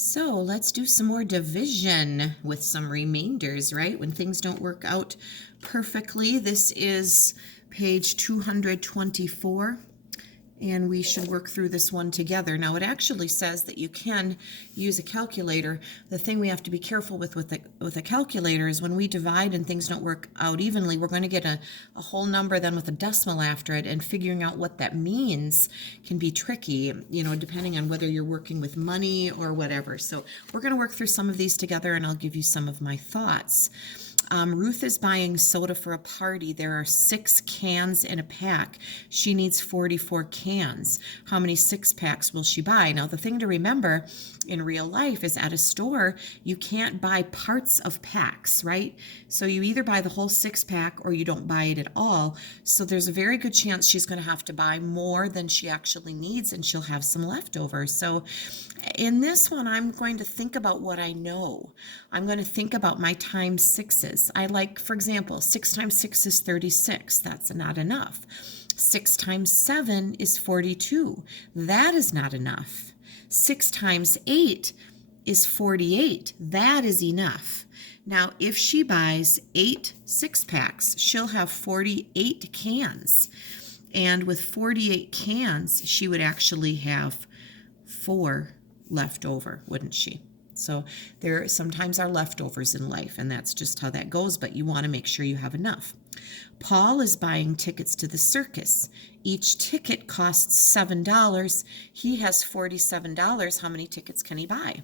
So let's do some more division with some remainders, right? When things don't work out perfectly. This is page 224, and we should work through this one together. Now, it actually says that you can use a calculator. The thing we have to be careful with a calculator is when we divide and things don't work out evenly, we're going to get a whole number then with a decimal after it, and figuring out what that means can be tricky, depending on whether you're working with money or whatever. So we're going to work through some of these together, and I'll give you some of my thoughts. Ruth is buying soda for a party. There are 6 cans in a pack. She needs 44 cans. How many 6-packs will she buy? Now, the thing to remember in real life is at a store, you can't buy parts of packs, right? So you either buy the whole 6-pack or you don't buy it at all. So there's a very good chance she's going to have to buy more than she actually needs, and she'll have some leftovers. So in this one, I'm going to think about what I know. I'm going to think about my times 6s. I like, for example, 6 times 6 is 36. That's not enough. 6 times 7 is 42. That is not enough. 6 times 8 is 48. That is enough. Now, if she buys 8 6-packs, she'll have 48 cans. And with 48 cans, she would actually have 4 left over, wouldn't she? So there sometimes are leftovers in life, and that's just how that goes, but you want to make sure you have enough. Paul is buying tickets to the circus. Each ticket costs $7. He has $47. How many tickets can he buy?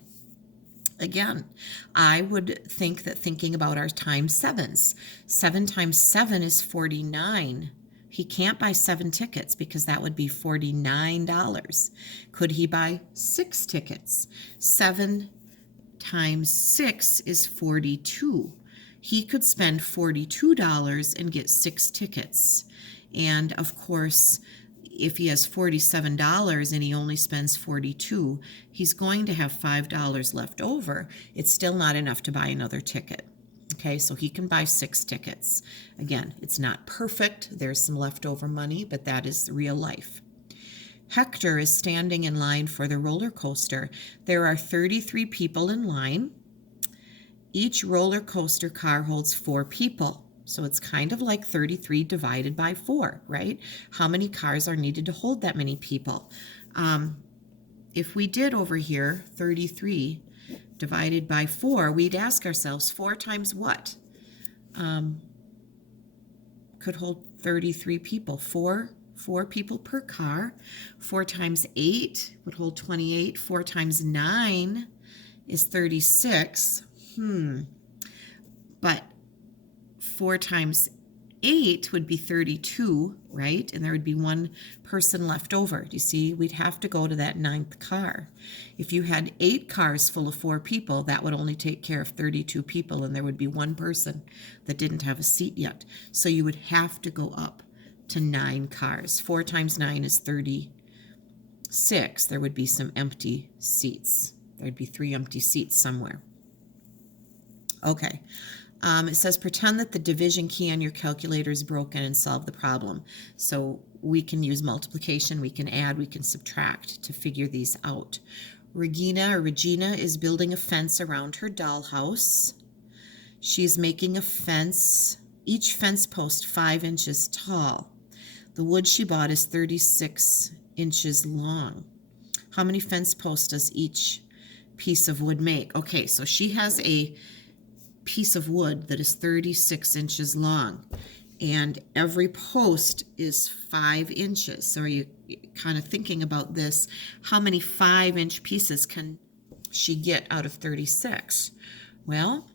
Again, I would think that thinking about our times 7s. 7 times 7 is 49. He can't buy 7 tickets because that would be $49. Could he buy 6 tickets? 7 times 6 is 42. He could spend $42 and get 6 tickets. And of course, if he has $47 and he only spends $42, he's going to have $5 left over. It's still not enough to buy another ticket. Okay, so he can buy 6 tickets. Again, it's not perfect. There's some leftover money, but that is real life. Hector is standing in line for the roller coaster. There are 33 people in line. Each roller coaster car holds 4 people. So it's kind of like 33 divided by 4, right? How many cars are needed to hold that many people? If we did over here 33 divided by 4, we'd ask ourselves 4 times what? Could hold 33 people. 4 people per car. 4 times 8 would hold 28. 4 times 9 is 36. But 4 times 8 would be 32, right? And there would be 1 person left over. Do you see? We'd have to go to that 9th car. If you had 8 cars full of 4 people, that would only take care of 32 people, and there would be 1 person that didn't have a seat yet. So you would have to go up to 9 cars. 4 times 9 is 36. There would be some empty seats. There'd be 3 empty seats somewhere. Okay. It says pretend that the division key on your calculator is broken and solve the problem. So we can use multiplication, we can add, we can subtract to figure these out. Regina is building a fence around her dollhouse. She's making a fence, each fence post 5 inches tall. The wood she bought is 36 inches long. How many fence posts does each piece of wood make? Okay, so she has a piece of wood that is 36 inches long, and every post is 5 inches. So are you kind of thinking about this? How many 5-inch pieces can she get out of 36? Well,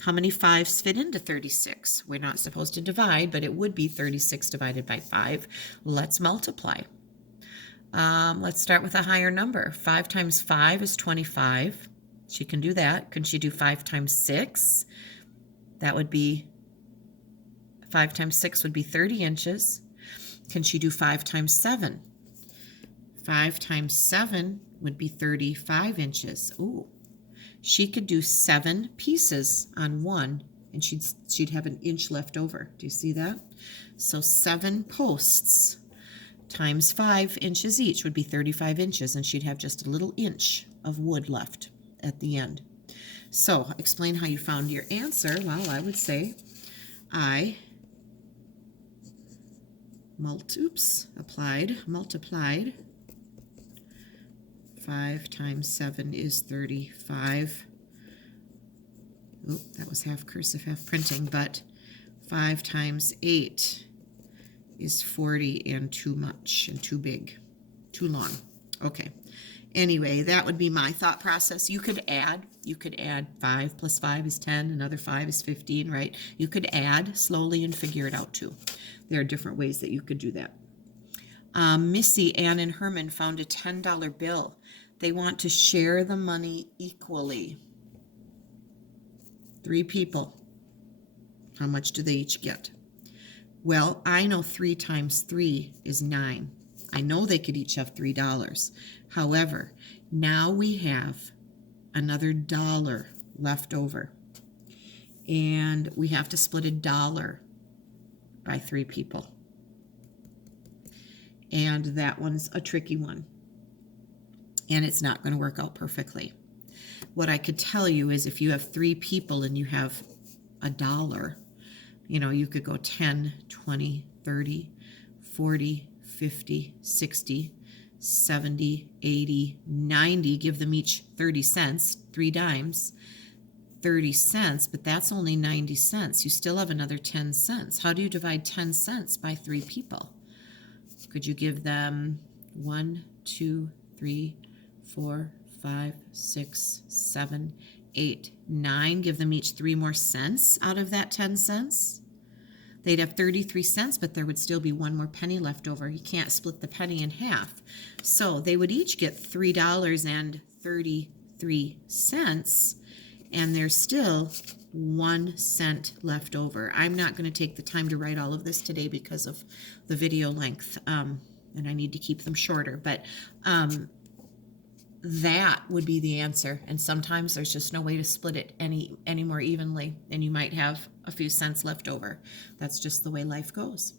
how many 5s fit into 36? We're not supposed to divide, but it would be 36 divided by 5. Let's multiply. Let's start with a higher number. 5 times 5 is 25. She can do that. Can she do 5 times 6? That would be, 5 times 6 would be 30 inches. Can she do 5 times 7? 5 times 7 would be 35 inches. Ooh. She could do 7 pieces on 1, and she'd have an inch left over. Do you see that? So 7 posts times 5 inches each would be 35 inches, and she'd have just a little inch of wood left at the end. So explain how you found your answer. Well, I would say I multiplied 5 times 7 is 35. Oh, that was half cursive, half printing, but 5 times 8 is 40 and too much and too big, too long. Okay. Anyway, that would be my thought process. You could add 5 plus 5 is 10, another 5 is 15, right? You could add slowly and figure it out too. There are different ways that you could do that. Missy, Ann, and Herman found a $10 bill. They want to share the money equally. 3 people. How much do they each get? Well, I know 3 times 3 is 9. I know they could each have $3. However, now we have another $1 left over. And we have to split $1 by 3 people. And that one's a tricky one. And it's not going to work out perfectly. What I could tell you is if you have 3 people and you have $1, you know, you could go 10, 20, 30, 40, 50, 60, 70, 80, 90, give them each 30 cents, 3 dimes, 30 cents, but that's only 90 cents. You still have another 10 cents. How do you divide 10 cents by 3 people? Could you give them 1, 2, 3, 4, 5, 6, 7, 8, 9. Give them each 3 more cents out of that 10 cents. They'd have 33 cents, but there would still be 1 more penny left over. You can't split the penny in half. So they would each get $3.33, and there's still 1 cent left over. I'm not going to take the time to write all of this today because of the video length, and I need to keep them shorter. But that would be the answer. And sometimes there's just no way to split it any more evenly, and you might have a few cents left over. That's just the way life goes.